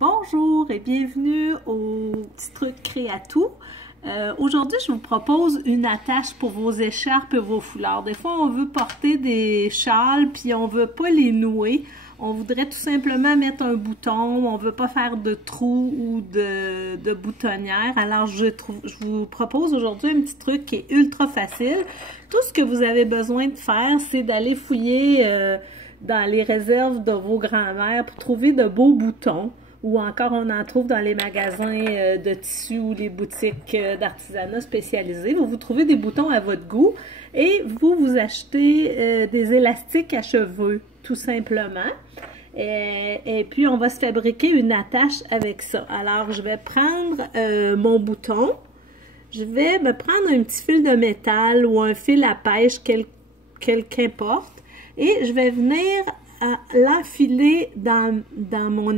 Bonjour et bienvenue au petit truc Créatou. Aujourd'hui, je vous propose une attache pour vos écharpes et vos foulards. Des fois, on veut porter des châles puis on veut pas les nouer. On voudrait tout simplement mettre un bouton, on veut pas faire de trou ou de boutonnière. Alors, je vous propose aujourd'hui un petit truc qui est ultra facile. Tout ce que vous avez besoin de faire, c'est d'aller fouiller dans les réserves de vos grands-mères pour trouver de beaux boutons. Ou encore, on en trouve dans les magasins de tissus ou les boutiques d'artisanat spécialisés. Vous trouvez des boutons à votre goût et vous achetez des élastiques à cheveux, tout simplement. Et puis, on va se fabriquer une attache avec ça. Alors, je vais prendre mon bouton. Je vais me prendre un petit fil de métal ou un fil à pêche, qu'importe. Et je vais venir l'enfiler dans mon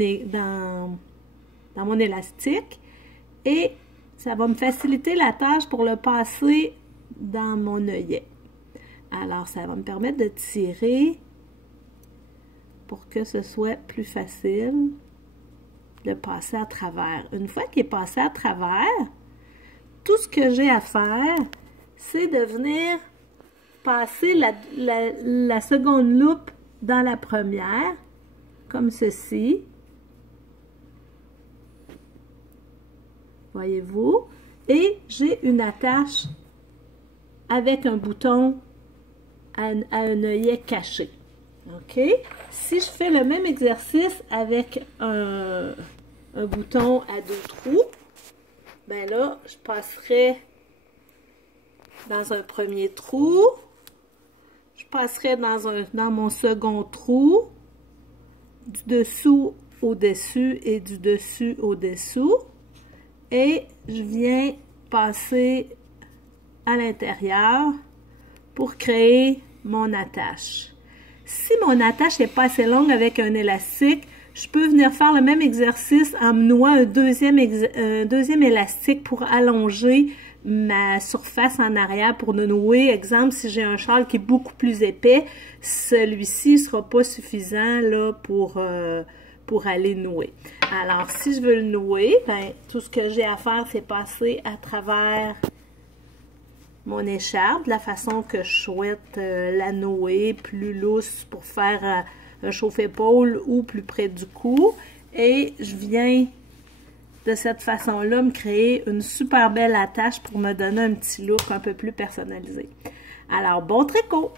élastique et ça va me faciliter la tâche pour le passer dans mon œillet. Alors, ça va me permettre de tirer pour que ce soit plus facile de passer à travers. Une fois qu'il est passé à travers, tout ce que j'ai à faire, c'est de venir passer la seconde loupe dans la première, comme ceci. Voyez-vous? Et j'ai une attache avec un bouton à un œillet caché. OK? Si je fais le même exercice avec un bouton à deux trous, ben là, je passerai dans un premier trou. Je passerai dans mon second trou, du dessous au dessus et du dessus au dessous. Et je viens passer à l'intérieur pour créer mon attache. Si mon attache n'est pas assez longue avec un élastique, je peux venir faire le même exercice en me nouant un deuxième élastique pour allonger ma surface en arrière pour le nouer. Exemple, si j'ai un châle qui est beaucoup plus épais, celui-ci ne sera pas suffisant là, pour aller nouer. Alors, si je veux le nouer, ben, tout ce que j'ai à faire, c'est passer à travers mon écharpe de la façon que je souhaite la nouer, plus lousse pour faire un chauffe-épaule ou plus près du cou. Et je viens de cette façon-là me créer une super belle attache pour me donner un petit look un peu plus personnalisé. Alors, bon tricot!